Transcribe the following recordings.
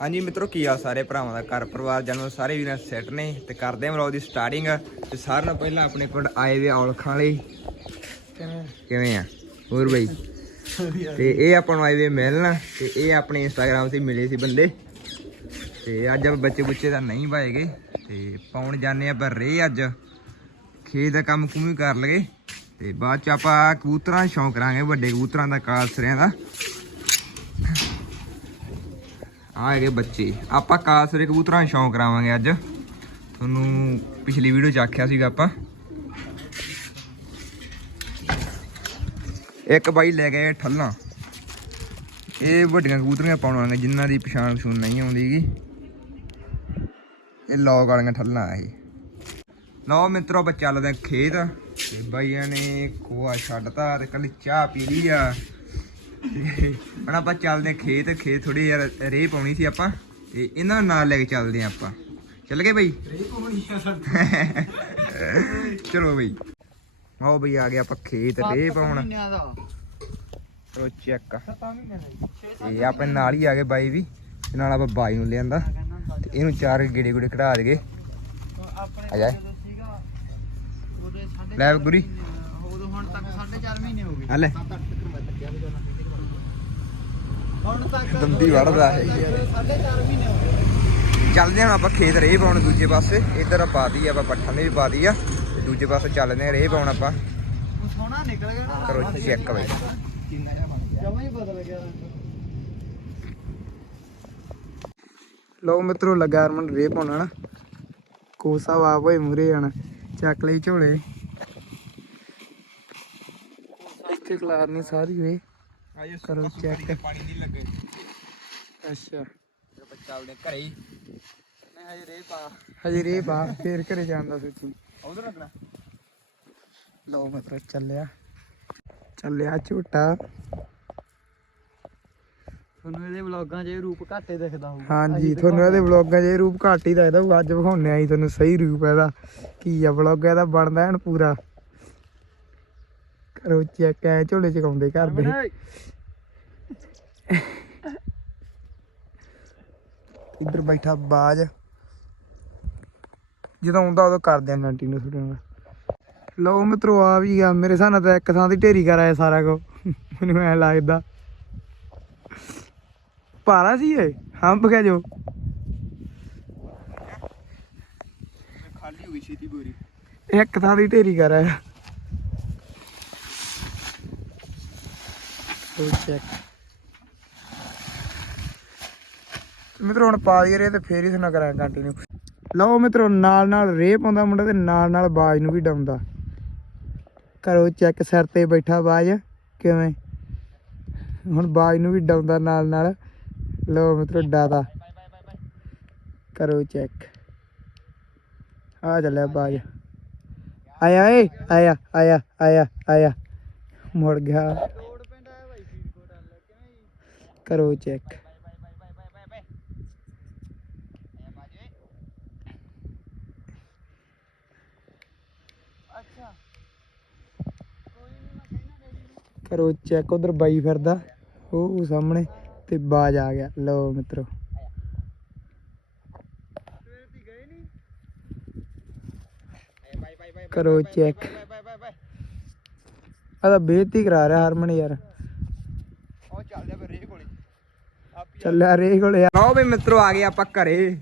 ਹਾਂਜੀ ਮਿੱਤਰੋ ਕੀ ਆ ਸਾਰੇ ਭਰਾਵਾਂ ਦਾ? ਘਰ ਪਰਿਵਾਰ ਜਾਨੋ ਸਾਰੇ ਵੀਰਾਂ ਸੈੱਟ ਨੇ। ਤੇ ਕਰਦੇ ਆਂ ਵਲੌਗ ਦੀ ਸਟਾਰਟਿੰਗ ਤੇ ਸਾਰਿਆਂ ਨਾਲੋਂ ਪਹਿਲਾਂ ਆਪਣੇ ਕੋਲ ਆਏ ਵੇ ਔਲਖਾਂ ਵਾਲੇ। ਕਿਵੇਂ? ਆ? ਹੋਰ ਬਈ? ਤੇ ਇਹ ਆਪਾਂ ਨੂੰ ਆਏ ਵੇ ਮਿਲਣ। ਤੇ ਇਹ ਆਪਣੇ ਇੰਸਟਾਗ੍ਰam ਤੇ ਮਿਲੇ ਸੀ ਬੰਦੇ। ਤੇ ਅੱਜ ਆਪਾਂ ਬੱਚੇ ਬੁੱਚੇ ਤਾਂ ਨਹੀਂ ਪਾਏਗੇ ਤੇ ਪਾਉਣ ਜਾਂਦੇ ਆ ਪਰ ਰੇ ਅੱਜ। ਖੇਤ ਦਾ ਕੰਮ ਕੁਮ ਵੀ ਕਰ ਲਗੇ। ਤੇ ਬਾਅਦ ਚ ਆਪਾਂ ਕਬੂਤਰਾਂ ਸ਼ੌਂਕ ਕਰਾਂਗੇ ਵੱਡੇ ਕਬੂਤਰਾਂ ਦਾ ਕਾਲਸਰਿਆਂ ਦਾ। ਆ ਹੈਗੇ ਬੱਚੇ। ਆਪਾਂ ਕਾਸਰੇ ਕਬੂਤਰਾਂ ਦਾ ਸ਼ੌਂਕ ਕਰਾਵਾਂਗੇ ਅੱਜ। ਤੁਹਾਨੂੰ ਪਿਛਲੀ ਵੀਡੀਓ ਚ ਆਖਿਆ ਸੀਗਾ ਆਪਾਂ। ਇੱਕ ਬਾਈ ਲੈ ਗਏ ਠੱਲਾਂ। ਇਹ ਵੱਡੀਆਂ ਕਬੂਤਰੀਆਂ ਪਾਉਣ ਵਾਲੀਆਂ ਜਿਨ੍ਹਾਂ ਦੀ ਪਛਾਣ ਪਛੂਣ ਨਹੀਂ ਆਉਂਦੀਗੀ ਇਹ ਲੌਗ ਵਾਲੀਆਂ ਠੱਲਾਂ ਆ ਇਹ। ਲਓ ਮਿੱਤਰੋ ਬੱਚਾ ਚੱਲਦੇ ਖੇਤ। ਤੇ ਬਾਈਆਂ ਨੇ ਖੋਆ ਛੱਡਤਾ ਤੇ ਕੱਲੀ ਚਾਹ ਪੀ ਲਈ ਆ। ਹੁਣ ਆਪਾਂ ਚੱਲਦੇ ਆਂ ਖੇਤ ਖੇਤ ਥੋੜੀ ਯਾਰ ਰੇਹ ਪਾਉਣੀ ਸੀ ਆਪਾਂ ਤੇ ਇਹਨਾਂ ਨੂੰ ਨਾਲ ਲੈ ਕੇ ਚੱਲਦੇ ਆਂ ਆਪਾਂ। ਚੱਲ ਗਏ ਬਈ? ਚਲੋ ਬਈ। ਆਓ ਬਈ ਆ ਗਿਆ ਆਪਾਂ ਖੇਤ ਰੇਹ ਪਾਉਣ। ਚਲੋ ਚੈੱਕ ਤੇ ਆਪਣੇ ਨਾਲ ਹੀ ਆ ਗਏ ਬਾਈ ਵੀ ਤੇ ਨਾਲ ਆਪਾਂ ਬਾਈ ਨੂੰ ਲਿਆਂਦਾ। ਤੇ ਇਹਨੂੰ ਚਾਰ ਗੇੜੇ ਗੁੜੇ ਕਢਾ ਦੇਗੇ ਆ ਜਾ। ਲੈ ਗੁਰੀ ਉਦੋਂ ਹੁਣ ਤੱਕ 4.5 ਮਹੀਨੇ ਹੋ ਗਏ। ਆ ਲੈ। ਹੁਣ ਤੱਕ ਦੰਦੀ ਵੜਦਾ ਹੈ 4.5 ਮਹੀਨੇ ਹੋ ਗਏ ਚੱਲਦੇ ਹਾਂ ਹੁਣ ਆਪਾਂ ਖੇਤ ਰੇਹ ਪਾਉਣ ਦੂਜੇ ਪਾਸੇ। ਇੱਧਰ ਆ ਪਾਤੀ ਆਪਾਂ ਪੱਠਾਂ ਦੇ ਵੀ ਪਾਤੀ ਆ ਤੇ ਦੂਜੇ ਪਾਸੇ ਚੱਲਦੇ ਆ ਰੇਹ ਪਾਉਣ ਆਪਾਂ। ਉਹ ਸੋਹਣਾ ਨਿਕਲ ਗਿਆ ਨਾ। ਕਰੋ ਚੈੱਕ ਬਈ। ਜਮਾ ਹੀ ਬਦਲ ਗਿਆ। ਲੋ ਮਿੱਤਰੋ ਲੱਗਾ ਹਰਮਨ ਰੇ ਪਾਉਣਾ ਨਾ ਕੋਸਾ ਵਾਪ ਹੋਏ ਮੂਰੇ ਜਾਣਾ ਚੱਕ ਲਈ ਝੋਲੇ। ਇੱਥੇ ਖਲਾਰਨੀ ਸਾਰੀ ਕਰੋ ਚੈੱਕ ਪਾਣੀ ਨਹੀਂ ਲੱਗੇ। ਅੱਛਾ। ਆਪਾਂ ਚੱਲਦੇ ਆ ਘਰੇ। ਹੀ ਮੈਂ ਹਜੇ ਰੇਹ ਪਾ। ਹਜੇ ਰੇ ਬਾ ਫੇਰ ਘਰੇ ਜਾਂਦਾ ਸੋਚੀ। ਉਧਰ ਰੱਖਣਾ ਲੋ ਮਿੱਤਰੋ ਚੱਲਿਆ। ਚੱਲਿਆ ਝੂਟਾ। ਤੁਹਾਨੂੰ ਇਹਦੇ ਵਲੌਗਾਂ 'ਚ ਇਹ ਰੂਪ ਘਾਟੇ ਦਿਖਦਾ ਹੋਊਗਾ। ਹਾਂਜੀ ਤੁਹਾਨੂੰ ਇਹਦੇ ਵਲੌਗਾਂ 'ਚ ਇਹ ਰੂਪ ਘੱਟ ਹੀ ਦੱਸਦਾ ਹੋਊ। ਅੱਜ ਵਿਖਾਉਣੇ ਆਈ ਤੁਹਾਨੂੰ ਸਹੀ ਰੂਪ ਇਹਦਾ। ਕੀ ਆ ਵਲੌਗ ਇਹਦਾ ਬਣਦਾ ਐਨ ਪੂਰਾ। ਚੈੱਕ ਐ ਝੋਲੇ ਚਕਾਉਂਦੇ ਘਰ ਦੇ। ਇੱਧਰ ਬੈਠਾ ਬਾਜ। ਜਦੋਂ ਆਉਂਦਾ ਉਦੋਂ ਕਰਦੇ ਆ ਕੰਟੀਨਿਊ ਸੁਣਾਂਗਾ ਲਓ ਮਿੱਤਰੋ ਆ ਵੀ ਗਿਆ। ਮੇਰੇ ਨਾਲ ਤਾਂ ਇੱਕ ਥਾਂ ਦੀ ਢੇਰੀ ਕਰ ਆਇਆ ਸਾਰਾ ਕੋ। ਮੈਨੂੰ ਐ ਲੱਗਦਾ। ਭਾਰਾ ਸੀ ਇਹ। ਹੰਪ ਗਿਆ ਜੋ। ਖਾਲੀ ਹੋ ਗਈ ਛੇਤੀ ਬੋਰੀ। ਇੱਕ ਥਾਂ ਦੀ ਢੇਰੀ ਕਰ ਆਇਆ। ਸੋ ਚੈੱਕ ਮਿੱਤਰੋ, ਹੁਣ ਪਾ ਦਈਏ ਰੇ ਤੇ ਫੇਰ ਹੀ ਸੁਣਾ ਕਰਾਂ ਕੰਟੀਨਿਊ ਲਓ ਮਿੱਤਰੋ ਨਾਲ ਨਾਲ ਰੇ ਪਾਉਂਦਾ ਮੁੰਡਾ ਤੇ ਨਾਲ ਨਾਲ ਬਾਜ ਨੂੰ ਵੀ ਡਾਉਂਦਾ। ਕਰੋ ਚੈੱਕ ਸਿਰ ਤੇ ਬੈਠਾ ਬਾਜ। ਕਿਵੇਂ? ਹੁਣ ਬਾਜ ਨੂੰ ਵੀ ਡਾਉਂਦਾ ਨਾਲ ਨਾਲ ਲਓ ਮਿੱਤਰੋ, ਡਾਦਾ। ਕਰੋ ਚੈੱਕ ਆ ਚੱਲਿਆ ਬਾਜ। ਆਇਆ ਏ? ਆਇਆ ਆਇਆ ਆਇਆ ਆਇਆ। ਮੁੜ ਗਿਆ ਰੋਡ ਪਿੰਡ ਆਇਆ ਬਾਈ ਫਰੀਦਕੋਟ ਆ ਲੈ ਕਿਵੇਂ ਜੀ ਕਰੋ ਚੈੱਕ। ਅੱਛਾ ਕਰੋ ਚੈੱਕ, ਉਧਰ ਬਾਈ ਫਿਰਦਾ। ਉਹ ਸਾਹਮਣੇ ਤੇ ਬਾਜ ਆ ਗਿਆ। ਲਓ ਮਿੱਤਰੋ। ਸਵੇਰ ਕਰੋ ਚੈੱਕ। ਆ ਤਾਂ ਬੇਇੱਜ਼ਤੀ ਕਰਾ ਰਿਹਾ ਹਰਮਨ ਯਾਰ ਉਹ ਚੱਲਦੇ ਆ ਫਿਰ ਰੇਹ ਕੋਲੇ ਚੱਲਿਆ ਰੇ ਕੋਲੇ ਆ। ਵੀ ਮਿੱਤਰੋ ਆ ਗਏ ਆਪਾਂ ਘਰੇ।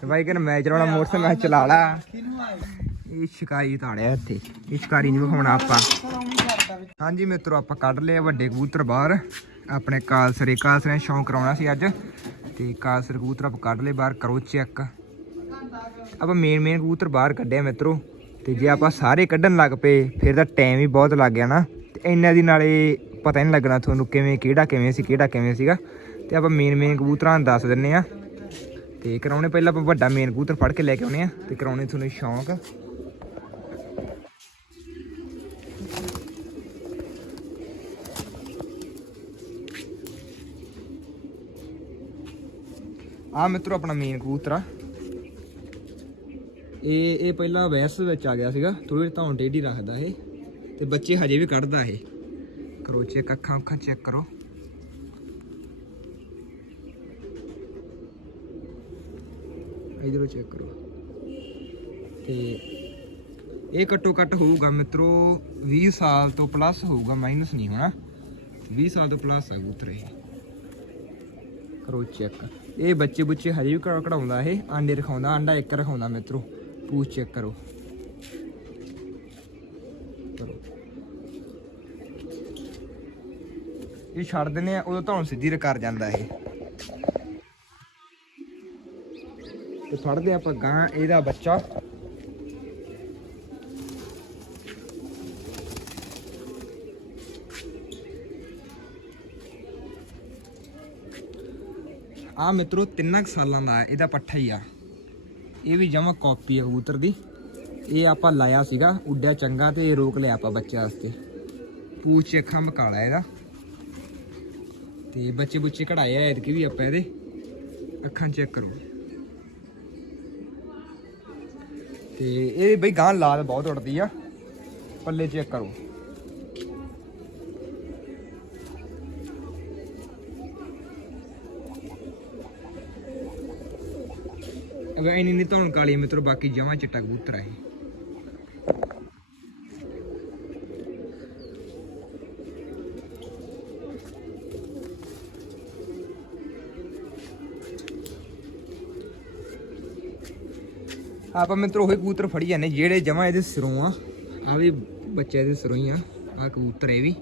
ਤੇ ਬਾਈ ਕਹਿੰਦਾ ਮੈਂ ਚਲਾਉਣਾ, ਮੋਟਰਸਾਈਕਲ ਮੈਂ ਚਲਾ ਲਾ। ਇਹ ਸ਼ਿਕਾਰੀ ਤਾੜਿਆ ਇੱਥੇ। ਇਹ ਸ਼ਿਕਾਰੀ ਨਹੀਂ ਵਿਖਾਉਣਾ ਆਪਾਂ। ਹਾਂਜੀ ਮਿੱਤਰੋ, ਆਪਾਂ ਕੱਢ ਲਏ ਵੱਡੇ ਕਬੂਤਰ ਬਾਹਰ। ਆਪਣੇ ਕਾਲਸਰੇ ਕਾਲਸਰੇ ਦਾ ਸ਼ੌਂਕ ਕਰਾਉਣਾ ਸੀ ਅੱਜ। ਤੇ ਕਾਲਸਰੇ ਕਬੂਤਰ ਆਪਾਂ ਕੱਢ ਲਏ ਬਾਹਰ, ਕਰੋ ਚੈੱਕ ਆਪਾਂ ਮੇਨ ਮੇਨ ਕਬੂਤਰ ਬਾਹਰ ਕੱਢਿਆ ਮਿੱਤਰੋ। ਤੇ ਜੇ ਆਪਾਂ ਸਾਰੇ ਕੱਢਣ ਲੱਗ ਪਏ, ਫਿਰ ਤਾਂ ਟਾਈਮ ਹੀ ਬਹੁਤ ਲੱਗ ਗਿਆ ਨਾ। ਤੇ ਇੰਨਾ ਦੀ ਨਾਲੇ ਪਤਾ ਨਹੀਂ ਲੱਗਣਾ ਤੁਹਾਨੂੰ ਕਿਵੇਂ, ਕਿਹੜਾ ਕਿਵੇਂ ਸੀ, ਕਿਹੜਾ ਕਿਵੇਂ ਸੀਗਾ। ਤੇ ਆਪਾਂ ਮੇਨ ਮੇਨ ਕਬੂਤਰਾਂ ਨੂੰ ਦੱਸ ਦਿੰਨੇ ਆ। ਤੇ ਕਰਾਉਣੇ ਪਹਿਲਾਂ ਆਪਾਂ ਵੱਡਾ ਮੇਨ ਕਬੂਤਰ ਫੜ ਕੇ ਲੈ ਕੇ ਆਉਣੇ ਆ ਤੇ ਕਰਾਉਣੇ ਤੁਹਾਨੂੰ ਸ਼ੌਂਕ। ਆ ਮਿੱਤਰੋ ਆਪਣਾ ਮੇਨ ਕਬੂਤਰ ਆ। ਇਹ ਇਹ ਪਹਿਲਾਂ ਵੈਸ ਵਿੱਚ ਆ ਗਿਆ ਸੀਗਾ ਥੋੜੀ ਜਿਹੀ ਧੌਣ ਟੇਢੀ ਰੱਖਦਾ ਇਹ, ਤੇ ਬੱਚੇ ਹਜੇ ਵੀ ਕੱਢਦਾ ਇਹ। ਕਰੋ ਚੈੱਕ ਅੱਖਾਂ ਅੱਖਾਂ ਚੈੱਕ ਕਰੋ। ਇਧਰੋਂ ਚੈੱਕ ਕਰੋ। ਤੇ ਇਹ ਘੱਟੋ ਘੱਟ ਹੋਊਗਾ ਮਿੱਤਰੋ 20 ਸਾਲ ਤੋਂ ਪਲੱਸ ਹੋਊਗਾ ਮਾਈਨਸ ਨਹੀਂ ਹੋਣਾ। 20 ਸਾਲ ਤੋਂ ਪਲੱਸ ਹੈ ਕਬੂਤਰ ਇਹ। ਕਰੋ ਚੈੱਕ ਇਹ ਬੱਚੇ ਬੁੱਚੇ ਹਜੇ ਵੀ ਕੜਾ ਕਢਾਉਂਦਾ ਇਹ, ਆਂਡੇ ਰਖਾਉਂਦਾ, ਆਂਡਾ ਇੱਕ ਰਖਾਉਂਦਾ ਮਿੱਤਰੋ। ਪੂਛ ਚੈੱਕ ਕਰੋ। ਕਰੋ। ਇਹ ਛੱਡ ਦਿੰਦੇ ਆ, ਉਦੋਂ ਧੌਣ ਸਿੱਧੀ ਕਰ ਜਾਂਦਾ ਇਹ। ਤੇ ਫੜਦੇ ਆਪਾਂ ਗਾਂ, ਇਹਦਾ ਬੱਚਾ। ਆ ਮਿੱਤਰੋ, ਤਿੰਨਾਂ ਕੁ ਸਾਲਾਂ ਦਾ ਇਹਦਾ ਪੱਠਾ ਹੀ ਆ। ਇਹ ਵੀ ਜਮਾ ਕਾਪੀ ਆ ਕਬੂਤਰ ਦੀ। ਇਹ ਆਪਾਂ ਲਾਇਆ ਸੀਗਾ, ਉੱਡਿਆ ਚੰਗਾ ਤੇ ਰੋਕ ਲਿਆ ਆਪਾਂ ਬੱਚੇ ਵਾਸਤੇ। ਪੂਛ ਅੱਖਾਂ ਮਕਾਲਾ ਇਹਦਾ। ਤੇ ਬੱਚੇ ਬੁੱਚੇ ਕਢਾਏ ਆ, ਐਤਕੀ ਵੀ ਆਪਾਂ ਇਹਦੇ। ਅੱਖਾਂ ਚੈੱਕ ਕਰੋ। ਤੇ ਇਹ ਬਈ ਗਾਂ ਲਾਲ ਬਹੁਤ ਉੱਡਦੀ ਆ। ਪੱਲੇ ਚੈੱਕ ਕਰੋ। ਅਗਰ ਇੰਨੀ ਨਹੀਂ ਧੌਣ ਕਾਲੀ ਆ, ਮਿੱਤਰੋ, ਬਾਕੀ ਜਮਾਂ ਚਿੱਟਾ ਕਬੂਤਰ ਆ ਇਹ। ਆਪਾਂ ਮਿੱਤਰੋ ਉਹੀ ਕਬੂਤਰ ਫੜੀ ਜਾਂਦੇ ਜਿਹੜੇ ਜਮਾਂ ਇਹਦੇ ਸਿਰੋਂ ਆ। ਆ ਵੀ ਬੱਚੇ ਇਹਦੇ ਸਿਰੋਂ ਹੀ ਆ ਆ ਕਬੂਤਰ ਇਹ ਵੀ।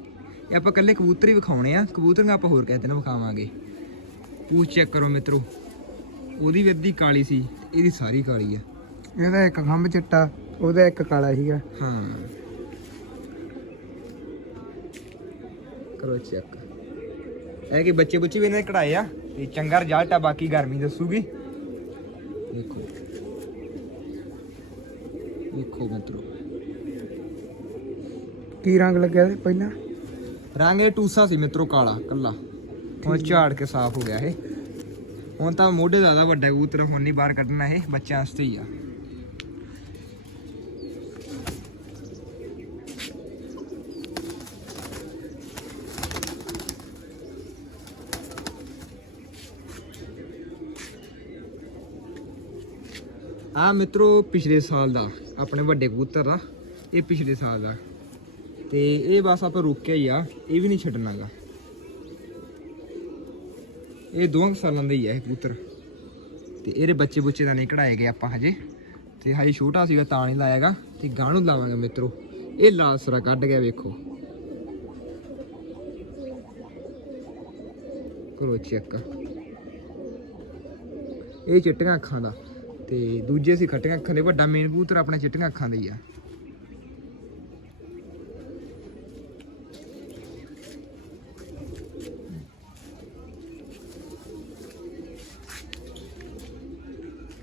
ਇਹ ਆਪਾਂ ਕੱਲੇ ਕਬੂਤਰ ਹੀ ਵਿਖਾਉਣੇ ਆ ਕਬੂਤਰੀਆਂ ਆਪਾਂ ਹੋਰ ਕਿਸੇ ਦਿਨ ਵਿਖਾਵਾਂਗੇ। ਪੂਛ ਚੈੱਕ ਕਰੋ ਮਿੱਤਰੋ ਉਹਦੀ ਵੀ ਅੱਧੀ ਕਾਲੀ ਸੀ ਇਹਦੀ ਸਾਰੀ ਕਾਲੀ ਆ। ਇਹਦਾ ਇੱਕ ਖੰਭ ਚਿੱਟਾ ਉਹਦਾ ਇੱਕ ਕਾਲਾ ਸੀਗਾ। ਹਾਂ। ਕਰੋ ਚੈੱਕ ਇਹ ਕਿ ਬੱਚੇ ਬੁੱਚੇ ਵੀ ਇਹਨਾਂ ਦੇ ਕਢਾਏ ਆ ਤੇ ਚੰਗਾ ਰਿਜ਼ਲਟ ਆ ਬਾਕੀ ਗਰਮੀ ਦੱਸੂਗੀ। ਦੇਖੋ। ਦੇਖੋ ਮਿੱਤਰੋ। ਕੀ ਰੰਗ ਲੱਗਿਆ ਇਹਦੇ ਪਹਿਲਾਂ? ਰੰਗ ਇਹ ਟੂਸਾ ਸੀ ਮਿੱਤਰੋ ਕਾਲਾ ਕੱਲਾ। ਹੁਣ ਝਾੜ ਕੇ ਸਾਫ਼ ਹੋ ਗਿਆ ਇਹ। ਹੁਣ ਤਾਂ ਮੋਢੇ ਜ਼ਿਆਦਾ ਵੱਡਾ ਕਬੂਤਰ ਹੁਣ ਨਹੀਂ ਬਾਹਰ ਕੱਢਣਾ ਇਹ ਬੱਚਿਆਂ ਵਾਸਤੇ ਹੀ ਆ। ਆ ਮਿੱਤਰੋ ਪਿਛਲੇ ਸਾਲ ਦਾ। ਆਪਣੇ ਵੱਡੇ ਕਬੂਤਰ ਦਾ, ਇਹ ਪਿਛਲੇ ਸਾਲ ਦਾ। ਤੇ ਇਹ ਬਸ ਆਪਾਂ ਰੋਕਿਆ ਹੀ ਆ, ਇਹ ਵੀ ਨਹੀਂ ਛੱਡਣਾਗਾ ਇਹ ਦੋਵਾਂ ਸਾਲਾਂ ਦਾ ਹੀ ਆ ਇਹ ਕਬੂਤਰ। ਤੇ ਇਹਦੇ ਬੱਚੇ ਬੁੱਚੇ ਦਾ ਨਹੀਂ ਕਢਾਏ ਗਏ ਆਪਾਂ ਹਜੇ। ਤੇ ਹਜੇ ਛੋਟਾ ਸੀਗਾ, ਤਾਂ ਨਹੀਂ ਲਾਇਆਗਾ ਤੇ ਗਾਂ ਨੂੰ ਲਾਵਾਂਗੇ ਮਿੱਤਰੋ। ਇਹ ਲਾਲ ਸਰਾ ਕੱਢ ਗਿਆ, ਵੇਖੋ। ਕਰੋ ਚੈੱਕ ਇਹ ਚਿੱਟੀਆਂ ਅੱਖਾਂ ਦਾ। ਤੇ ਦੂਜੇ ਸੀ ਖੱਟੀਆਂ ਅੱਖਾਂ ਦੇ, ਵੱਡਾ ਮੇਨ ਕਬੂਤਰ ਆਪਣੇ ਚਿੱਟੀਆਂ ਅੱਖਾਂ ਦਾ ਹੀ ਆ।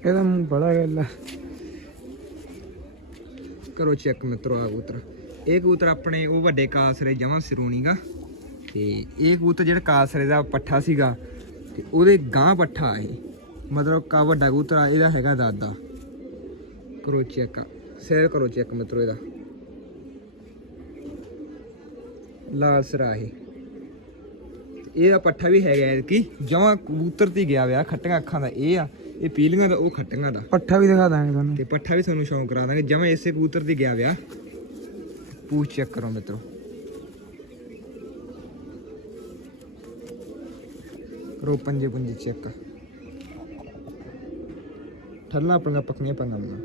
ਇਹਦਾ ਮੂੰਹ ਬੜਾ ਗੱਲਾ। ਕਰੋ ਚੈੱਕ ਮਿੱਤਰੋ ਆ ਕਬੂਤਰ। ਇਹ ਕਬੂਤਰ ਆਪਣੇ ਉਹ ਵੱਡੇ ਕਾਸਰੇ ਜਮਾਂ ਸਿਰੋਣੀਗਾ ਤੇ ਇਹ ਕਬੂਤਰ ਜਿਹੜਾ ਕਾਸਰੇ ਦਾ ਪੱਠਾ ਸੀਗਾ, ਤੇ ਉਹਦੇ ਗਾਂ ਪੱਠਾ ਇਹ। ਮਤਲਬ ਕਾ ਵੱਡਾ ਕਬੂਤਰ ਆ ਇਹਦਾ ਹੈਗਾ ਦਾਦਾ। ਕਰੋ ਚੈੱਕ। ਸਿਰ ਕਰੋ ਚੈੱਕ ਮਿੱਤਰੋ ਇਹਦਾ। ਲਾਲ ਸਰਾ ਇਹ। ਤੇ ਇਹਦਾ ਪੱਠਾ ਵੀ ਹੈਗਾ ਕੀ ਜਮਾਂ ਕਬੂਤਰ ਤੇ ਗਿਆ ਵਿਆ ਖੱਟੀਆਂ ਅੱਖਾਂ ਦਾ ਇਹ ਆ ਇਹ ਪੀਲੀਆਂ ਦਾ ਉਹ ਖੱਟੀਆਂ ਦਾ। ਪੱਠਾ ਵੀ ਦਿਖਾ ਦਾਂਗੇ ਤੁਹਾਨੂੰ। ਤੇ ਪੱਠਾ ਵੀ ਤੁਹਾਨੂੰ ਸ਼ੌਂਕ ਕਰਾ ਦਾਂਗੇ। ਜਮਾ ਇਸੇ ਕਬੂਤਰ ਦੀ ਗਿਆ ਵਿਆ ਪੂਛ ਚੈੱਕ ਕਰੋ ਮਿੱਤਰੋ। ਕਰੋ ਪੰਜੇ ਪੰਜੇ ਚੈੱਕ। ਠੱਲਾ ਆਪਣੀਆਂ ਪੱਕੀਆਂ ਪੰਗਾਂ ਮਾ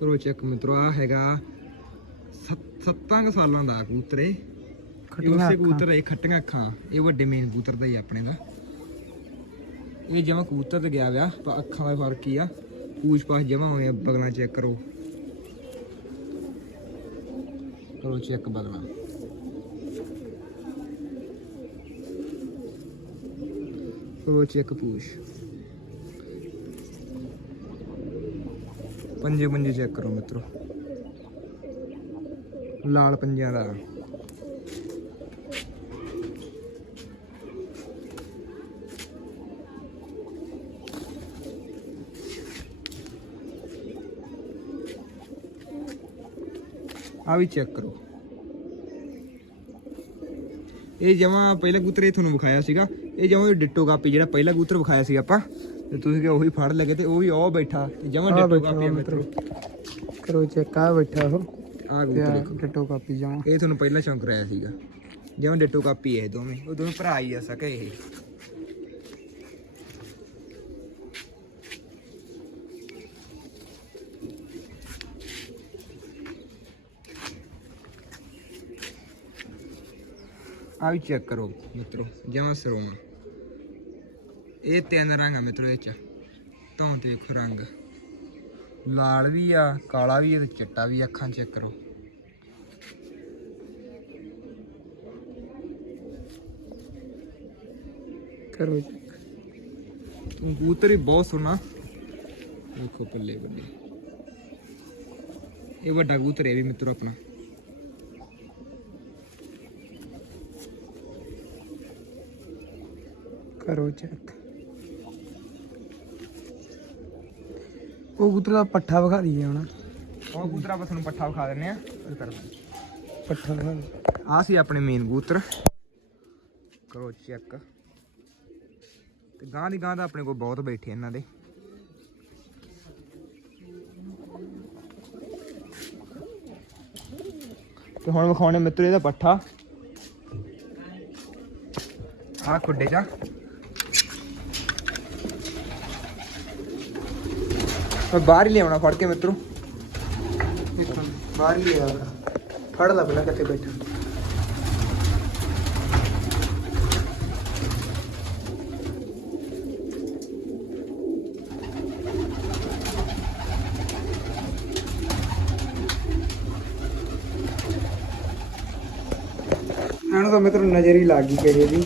ਕਰੋ ਚੈੱਕ ਮਿੱਤਰੋ ਆ ਹੈਗਾ ਸੱਤ- ਸੱਤਾਂ ਕੁ ਸਾਲਾਂ ਦਾ ਕਬੂਤਰ ਇਹ। ਖੱਟੀਆਂ ਕਬੂਤਰ ਇਹ ਖੱਟੀਆਂ ਅੱਖਾਂ। ਇਹ ਵੱਡੇ ਮੇਨ ਕਬੂਤਰ ਦਾ ਹੀ ਆਪਣੇ ਦਾ। ਇਹ ਜਮਾ ਕਬੂਤਰ ਤੇ ਗਿਆ ਵਿਆ ਪਰ ਅੱਖਾਂ ਦਾ ਫ਼ਰਕ ਹੀ ਆ। ਪੂਛ ਪਾਛ ਜਮਾ ਹੋਏ ਆ, ਬਗਲਾਂ ਚੈੱਕ ਕਰੋ। ਕਰੋ ਚੈੱਕ ਬਗਲਾਂ। ਕਰੋ ਚੈੱਕ ਪੂਛ। ਪੰਜੇ ਪੰਜੇ ਚੈੱਕ ਕਰੋ ਮਿੱਤਰੋ। ਲਾਲ ਪੰਜਿਆਂ ਦਾ। ਆ ਵੀ ਚੈੱਕ ਕਰੋ। ਇਹ ਜਮਾ ਪਹਿਲਾ ਕਬੂਤਰ ਇਹ ਤੁਹਾਨੂੰ ਵਿਖਾਇਆ ਸੀਗਾ। ਇਹ ਜਮਾ ਡਿੱਟੋ ਕਾਪੀ ਜਿਹੜਾ ਪਹਿਲਾ ਕਬੂਤਰ ਵਿਖਾਇਆ ਸੀ ਆਪਾਂ। ਤੇ ਤੁਸੀਂ ਕਿ ਉਹੀ ਫੜ ਲਗੇ ਤੇ ਉਹ ਵੀ ਉਹ ਬੈਠਾ। ਜਮਾ ਡਿੱਟੋ ਕਾਪੀ ਮਿੱਤਰੋ। ਕਰੋ ਚੈੱਕ ਆ ਬੈਠਾ ਉਹ। ਆ ਕਬੂਤਰ ਦੇਖੋ। ਟੱਟੋ ਕਾਪੀ ਜਾਵਾਂ ਇਹ ਤੁਹਾਨੂੰ ਪਹਿਲਾਂ ਸ਼ੌਂਕ ਰਿਹਾ ਸੀਗਾ। ਜਿਵੇਂ ਡਿੱਟੋ ਕਾਪੀ ਇਹ ਦੋਵੇਂ। ਉਹ ਦੋਵੇਂ ਭਰਾ ਹੀ ਆ ਸਕੇ ਇਹ। ਆ ਵੀ ਚੈੱਕ ਕਰੋ ਮਿੱਤਰੋ ਜਮਾ ਸਰੋਮਾ ਇਹ ਤਿੰਨ ਰੰਗ ਆ ਮਿੱਤਰੋ ਇਹ ਚ ਧੌਣ ਤੇ ਵੇਖੋ ਰੰਗ ਲਾਲ ਵੀ ਆ ਕਾਲਾ ਵੀ ਆ ਤੇ ਚਿੱਟਾ ਵੀ ਅੱਖਾਂ ਚੈੱਕ ਕਰੋ ਕਰੋ ਕਬੂਤਰ ਹੀ ਬਹੁਤ ਸੋਹਣਾ ਦੇਖੋ ਪੱਲੇ ਬੱਲੇ ਇਹ ਵੱਡਾ ਕਬੂਤਰ ਹੈ ਵੀ ਮਿੱਤਰੋ ਆਪਣਾ ਕਰੋ ਚੈੱਕ ਉਹ ਕਬੂਤਰ ਦਾ ਪੱਠਾ ਵਿਖਾ ਦਈਏ ਹੁਣ। ਉਹ ਕਬੂਤਰ ਆਪਾਂ ਤੁਹਾਨੂੰ ਪੱਠਾ ਵਿਖਾ ਦਿੰਨੇ ਆ ਇਹ ਕਰ ਪੱਠਾ ਵਿਖਾ। ਆ ਸੀ ਆਪਣੇ ਮੇਨ ਕਬੂਤਰ। ਕਰੋ ਚੈੱਕ ਤੇ ਗਾਂ ਦੀ ਗਾਂ ਦਾ ਆਪਣੇ ਕੋਲ ਬਹੁਤ ਬੈਠੇ ਇਹਨਾਂ ਦੇ। ਤੇ ਹੁਣ ਵਿਖਾਉਣੇ ਮਿੱਤਰ ਇਹਦਾ ਪੱਠਾ। ਆ ਖੁੱਡੇ ਚ ਮੈਂ ਬਾਹਰ ਹੀ ਲਿਆਉਣਾ ਫੜ ਕੇ ਮਿੱਤਰੋ। ਬਾਹਰ ਹੀ ਲਿਆ ਫੜ ਲੈ ਪਹਿਲਾਂ ਕਿੱਥੇ ਬੈਠਾ। ਇਹਨੂੰ ਤਾਂ ਮਿੱਤਰ ਨਜ਼ਰ ਹੀ ਲੱਗ ਗਈ ਕਿਸੇ ਦੀ।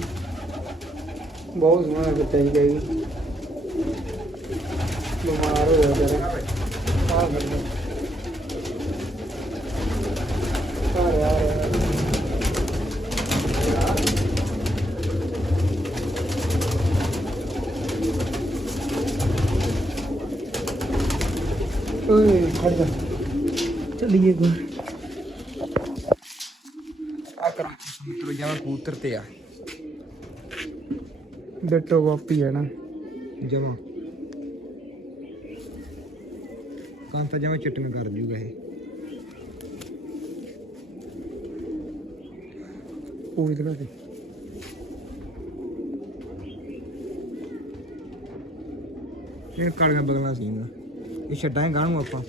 ਬਹੁਤ ਸੋਹਣਾ ਬੱਚਾ ਹੀ ਗਈ। ਬਿਮਾਰ ਹੋ ਗਿਆ ਜਰਾ ਆ ਗਿਆ ਆ ਰਿਹਾ ਆ ਰਿਹਾ ਓਏ ਖੜ ਜਾ। ਚੱਲੀਏ ਗੋ ਆ ਕਰ। ਮਿੱਤਰੋ ਜਿਵੇਂ ਕਬੂਤਰ ਤੇ ਆ। ਡੱਟੋ ਕਾਪੀ ਹੈ ਨਾ। ਜਮਾ। ਕਾਂਤਾ ਜਮਾ ਚਿੱਟੀਆਂ ਕਰ ਜੂਗਾ ਇਹ। ਉਹ ਇਧਰ ਦੇ। ਇਹ ਕਾਲੀਆਂ ਬਦਲਣਾ ਸੀਗਾ ਇਹ ਛੱਡਾਂ ਗਾਂ ਨੂੰ ਆਪਾਂ।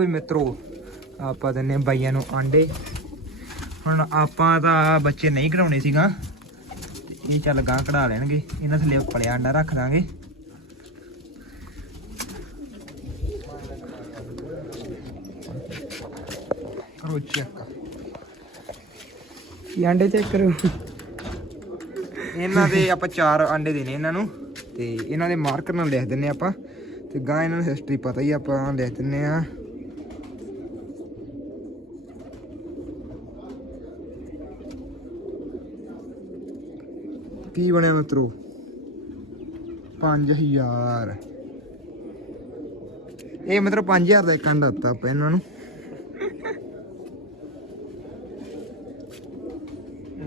ਵੀ ਮਿੱਤਰੋ, ਆਪਾਂ ਦਿੰਨੇ ਬਾਈਆਂ ਨੂੰ ਆਂਡੇ। ਹੁਣ ਆਪਾਂ ਤਾਂ ਬੱਚੇ ਨਹੀਂ ਕਰਾਉਣੇ ਸੀਗਾ। ਇਹ ਚੱਲ ਗਾਂ ਕਢਾ ਲੈਣਗੇ ਇਹਨਾਂ ਥੱਲੇ ਪਲਿਆ ਅੰਡਾ ਰੱਖ ਦਾਂਗੇ। ਕਰੋ ਚੈੱਕ ਕੀ ਆਂਡੇ ਚੈੱਕ ਕਰੋ? ਇਹਨਾਂ ਦੇ ਆਪਾਂ ਚਾਰ ਅੰਡੇ ਦੇਣੇ ਇਹਨਾਂ ਨੂੰ ਤੇ ਇਹਨਾਂ ਦੇ ਮਾਰਕਰ ਨਾਲ ਲਿਖ ਦਿੰਨੇ ਆਪਾਂ ਤੇ ਗਾਂ ਇਹਨਾਂ ਨੂੰ ਹਿਸਟਰੀ ਪਤਾ ਹੀ ਆਪਾਂ ਲਿਖ ਦਿੰਨੇ ਆ। ਕੀ ਬਣਿਆ ਮਿੱਤਰੋ? 5000 ਇਹ ਮਤਲਬ 5000 ਦਾ ਇੱਕ ਅੰਡਾ ਦਿੱਤਾ ਆਪਾਂ ਇਹਨਾਂ ਨੂੰ।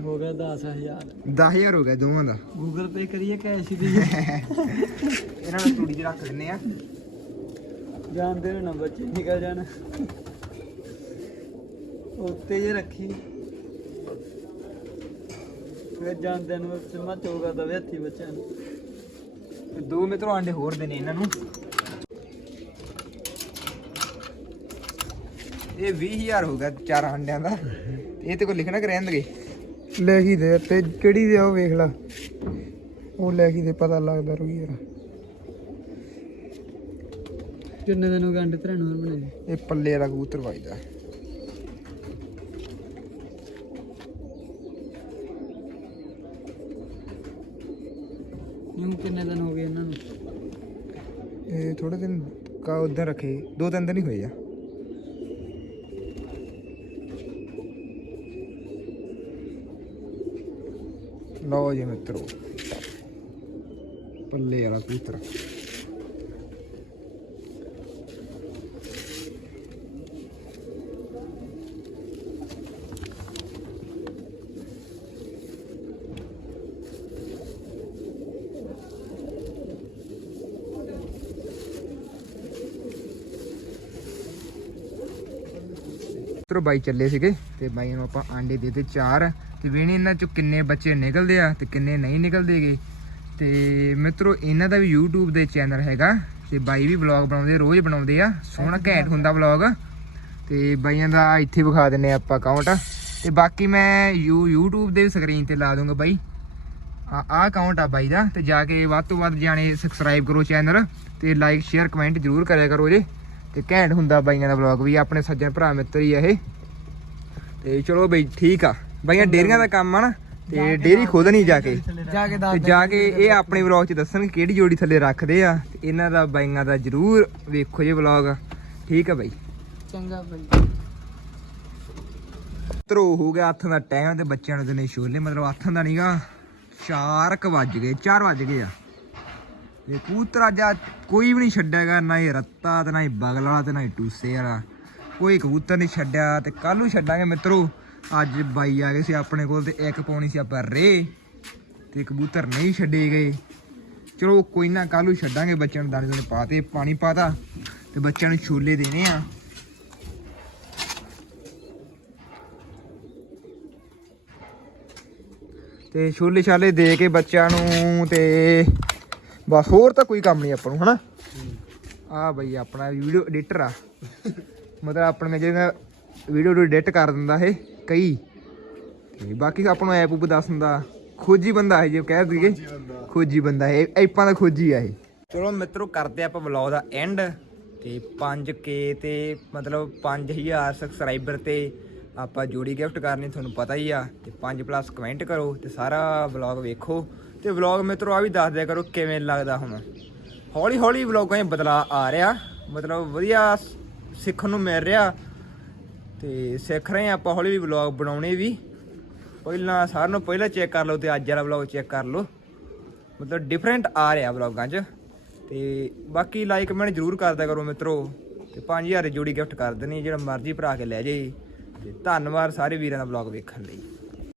ਹੋ ਗਿਆ 10000 10000 ਹੋ ਗਿਆ ਦੋਵਾਂ ਦਾ। ਗੂਗਲ ਪੇ ਕਰੀਏ ਕੈਸ਼ ਦੀ। ਇਹਨਾਂ ਨੂੰ ਤੂੜੀ 'ਚ ਰੱਖ ਦਿੰਨੇ ਆ। ਜਾਣਦੇ ਨੇ ਨਾ ਬੱਚੇ ਨਿਕਲ ਜਾਣ। ਉੱਤੇ ਜੇ ਰੱਖੀ। ਫਿਰ ਜਾਂਦੇ ਨੂੰ ਸਿਮਾ ਚੋਗਾ ਦਾ ਹੱਥੀ ਬੱਚਿਆਂ ਨੂੰ। ਤੇ ਦੋ ਮਿੱਤਰੋ ਆਂਡੇ ਹੋਰ ਦੇਣੇ ਇਹਨਾਂ ਨੂੰ। ਇਹ 20000 ਹੋ ਗਿਆ ਚਾਰ ਆਂਡਿਆਂ ਦਾ। ਤੇ ਇਹ ਤੇ ਕੋਈ ਲਿਖਣਾ ਕਿ ਲੈ ਹੀ ਦੇ ਤੇ ਕਿਹੜੀ ਦੇ ਆ ਉਹ ਵੇਖ ਲਾ। ਉਹ ਲੈ ਹੀ ਦੇ ਪਤਾ ਲੱਗਦਾ ਰੋਈ ਯਾਰ ਕਿੰਨੇ ਦਿਨ ਹੋ ਗਏ ਅੰਡੇ ਧਰਨ ਨੂੰ ਬਣੇ ਇਹ ਪੱਲੇ ਵਾਲਾ ਕਬੂਤਰ ਵੱਜਦਾ। ਨੂੰ ਕਿੰਨੇ ਦਿਨ ਹੋ ਗਏ ਇਹਨਾਂ ਨੂੰ? ਇਹ ਥੋੜੇ ਦਿਨ ਕਾ ਉਧਰ ਰੱਖੇ, ਦੋ ਤਿੰਨ ਦਿਨ ਹੀ ਹੋਏ ਆ। ਲਓ ਜੀ ਮਿੱਤਰੋ, ਪੱਲੇ ਵਾਲਾ ਕਬੂਤਰ। ਮਿੱਤਰੋ ਬਾਈ ਚੱਲੇ ਸੀਗੇ ਤੇ ਬਾਈਆਂ ਨੂੰ ਆਪਾਂ ਆਂਡੇ ਦੇ ਦਿੱਤੇ ਚਾਰ। ਤੇ ਵੇਣੇ ਇਹਨਾਂ ਚੋਂ ਕਿੰਨੇ ਬੱਚੇ ਨਿਕਲਦੇ ਆ ਤੇ ਕਿੰਨੇ ਨਹੀਂ ਨਿਕਲਦੇਗੇ ਤੇ ਮਿੱਤਰੋ ਇਹਨਾਂ ਦਾ ਵੀ YouTube ਦੇ ਚੈਨਲ ਹੈਗਾ ਤੇ ਬਾਈ ਵੀ ਵਲੌਗ ਬਣਾਉਂਦੇ ਰੋਜ਼ ਬਣਾਉਂਦੇ ਆ। ਸੋਹਣਾ ਘੈਂਟ ਹੁੰਦਾ ਵਲੌਗ ਤੇ ਬਾਈਆਂ ਦਾ ਇੱਥੇ ਵਿਖਾ ਦਿੰਨੇ ਆਪਾਂ ਅਕਾਊਂਟ ਤੇ ਬਾਕੀ ਮੈਂ ਯੂ YouTube ਦੇ ਸਕਰੀਨ ਤੇ ਲਾ ਦੂੰਗਾ ਬਾਈ। ਆ ਆ ਅਕਾਊਂਟ ਆ ਬਾਈ ਦਾ ਤੇ ਜਾ ਕੇ ਵੱਧ ਤੋਂ ਵੱਧ ਜਾਣੇ ਸਬਸਕ੍ਰਾਈਬ ਕਰੋ ਚੈਨਲ ਤੇ ਲਾਈਕ ਸ਼ੇਅਰ ਕਮੈਂਟ ਜਰੂਰ ਕਰਿਆ ਕਰੋ ਜੇ। ਤੇ ਘੈਂਟ ਹੁੰਦਾ ਬਾਈਆਂ ਦਾ ਵਲੌਗ ਵੀ ਆਪਣੇ ਸੱਜਣ ਭਰਾ ਮਿੱਤਰ ਹੀ ਆ ਇਹ। ਤੇ ਚਲੋ ਬਈ ਠੀਕ ਆ। ਬਾਈਆਂ ਡੇਰੀਆਂ ਦਾ ਕੰਮ ਆ ਨਾ ਤੇ ਡੇਰੀ ਖੋਦਣੀ ਜਾ ਕੇ ਜਾ ਕੇ ਤੇ ਜਾ ਕੇ ਇਹ ਆਪਣੇ ਵਲੌਗ 'ਚ ਦੱਸਣਗੇ ਕਿਹੜੀ ਜੋੜੀ ਥੱਲੇ ਰੱਖਦੇ ਆ ਤੇ ਇਹਨਾਂ ਦਾ ਬਾਈਆਂ ਦਾ ਜਰੂਰ ਵੇਖੋ ਜੇ ਵਲੌਗ ਠੀਕ ਆ ਬਾਈ। ਚੰਗਾ ਬਈ। ਤਰੋ ਹੋ ਗਿਆ ਹੱਥਾਂ ਦਾ ਟਾਈਮ ਤੇ ਬੱਚਿਆਂ ਨੂੰ ਦਿਨੇ ਛੋਲੇ ਮਤਲਬ ਹੱਥਾਂ ਦਾ ਨਹੀਂਗਾ 4 ਕ ਵੱਜ ਗਏ 4 ਵੱਜ ਗਏ ਆ। ਇਹ ਕਬੂਤਰ ਅੱਜ ਕੋਈ ਵੀ ਨਹੀਂ ਛੱਡਿਆਗਾ, ਨਾ ਇਹ ਰੱਤਾ ਤੇ ਨਾ ਹੀ ਬਗਲ ਵਾਲਾ ਤੇ ਨਾ ਹੀ ਟੂਸੇ ਵਾਲਾ। ਕੋਈ ਕਬੂਤਰ ਨਹੀਂ ਛੱਡਿਆ ਤੇ ਕੱਲ ਨੂੰ ਛੱਡਾਂਗੇ ਮਿੱਤਰੋ। ਅੱਜ ਬਾਈ ਆ ਗਏ ਸੀ ਆਪਣੇ ਕੋਲ ਤੇ ਇੱਕ ਪਾਉਣੀ ਸੀ ਆਪਾਂ ਰੇ ਤੇ ਕਬੂਤਰ ਨਹੀਂ ਛੱਡੇ ਗਏ। ਚਲੋ ਕੋਈ ਨਾ ਕੱਲ ਨੂੰ ਛੱਡਾਂਗੇ ਬੱਚਿਆਂ ਨੂੰ ਦਾਣੇ ਦਾਣੇ ਪਾਤੇ ਪਾਣੀ ਪਾਤਾ ਤੇ ਬੱਚਿਆਂ ਨੂੰ ਛੋਲੇ ਦੇਣੇ ਆ। ਤੇ ਛੋਲੇ ਛਾਲੇ ਦੇ ਕੇ ਬੱਚਿਆਂ ਨੂੰ ਤੇ ਬਸ ਹੋਰ ਤਾਂ ਕੋਈ ਕੰਮ ਨਹੀਂ ਆਪਾਂ ਨੂੰ ਹਨਾ? ਆ ਬਈ ਆਪਣਾ ਵੀਡੀਓ ਐਡੀਟਰ ਆ। ਮਤਲਬ ਆਪਣੇ ਜਿਹੜਾ ਵੀਡੀਓ ਨੂੰ ਐਡਿਟ ਕਰ ਦਿੰਦਾ ਇਹ ਕਈ। ਤੇ ਬਾਕੀ ਆਪਾਂ ਨੂੰ ਐਪ ਉਪ ਦੱਸ ਦਿੰਦਾ। ਖੋਜੀ ਬੰਦਾ ਹੈ ਜੇ ਕਹਿ ਦਈਏ। ਖੋਜੀ ਬੰਦਾ। ਇਹ ਐਪਾਂ ਦਾ ਖੋਜੀ ਆ ਇਹ। ਚਲੋ ਮਿੱਤਰੋ ਕਰਦੇ ਆਪਾਂ ਵਲੌਗ ਦਾ ਐਂਡ ਤੇ 5k ਤੇ ਮਤਲਬ 5000 ਸਬਸਕ੍ਰਾਈਬਰ ਤੇ ਆਪਾਂ ਜੋੜੀ ਗਿਫਟ ਕਰਨੀ ਤੁਹਾਨੂੰ ਪਤਾ ਹੀ ਆ। ਤੇ 5 ਪਲੱਸ ਕਮੈਂਟ ਕਰੋ ਤੇ ਸਾਰਾ ਵਲੌਗ ਵੇਖੋ। ਤੇ ਵਲੌਗ ਮਿੱਤਰੋ ਆ ਵੀ ਦੱਸ ਦਿਆ ਕਰੋ ਕਿਵੇਂ ਲੱਗਦਾ ਹੁਣ। ਹੌਲੀ ਹੌਲੀ ਵਲੌਗਾਂ 'ਚ ਬਦਲਾ ਆ ਰਿਹਾ। ਮਤਲਬ ਵਧੀਆ ਸਿੱਖਣ ਨੂੰ ਮਿਲ ਰਿਹਾ। ਤੇ ਸਿੱਖ ਰਹੇ ਹਾਂ ਆਪਾਂ ਹੌਲੀ ਹੌਲੀ ਵਲੌਗ ਬਣਾਉਣੇ ਵੀ। ਪਹਿਲਾਂ ਸਾਰਿਆਂ ਨੂੰ ਪਹਿਲਾਂ ਚੈੱਕ ਕਰ ਲਓ ਤੇ ਅੱਜ ਵਾਲਾ ਵਲੌਗ ਚੈੱਕ ਕਰ ਲਓ। ਮਤਲਬ ਡਿਫਰੈਂਟ ਆ ਰਿਹਾ ਵਲੌਗਾਂ 'ਚ। ਤੇ ਬਾਕੀ ਲਾਈਕ ਕਮੈਂਟ ਜਰੂਰ ਕਰਦਾ ਕਰੋ ਮਿੱਤਰੋ। ਤੇ 5000 ਦੀ ਜੋੜੀ ਗਿਫਟ ਕਰ ਦੇਣੀ, ਜਿਹੜਾ ਮਰਜ਼ੀ ਭਰਾ ਕੇ ਲੈ ਜੇ ਤੇ ਧੰਨਵਾਦ ਸਾਰੇ ਵੀਰਾਂ ਦਾ ਵਲੌਗ ਵੇਖਣ ਲਈ।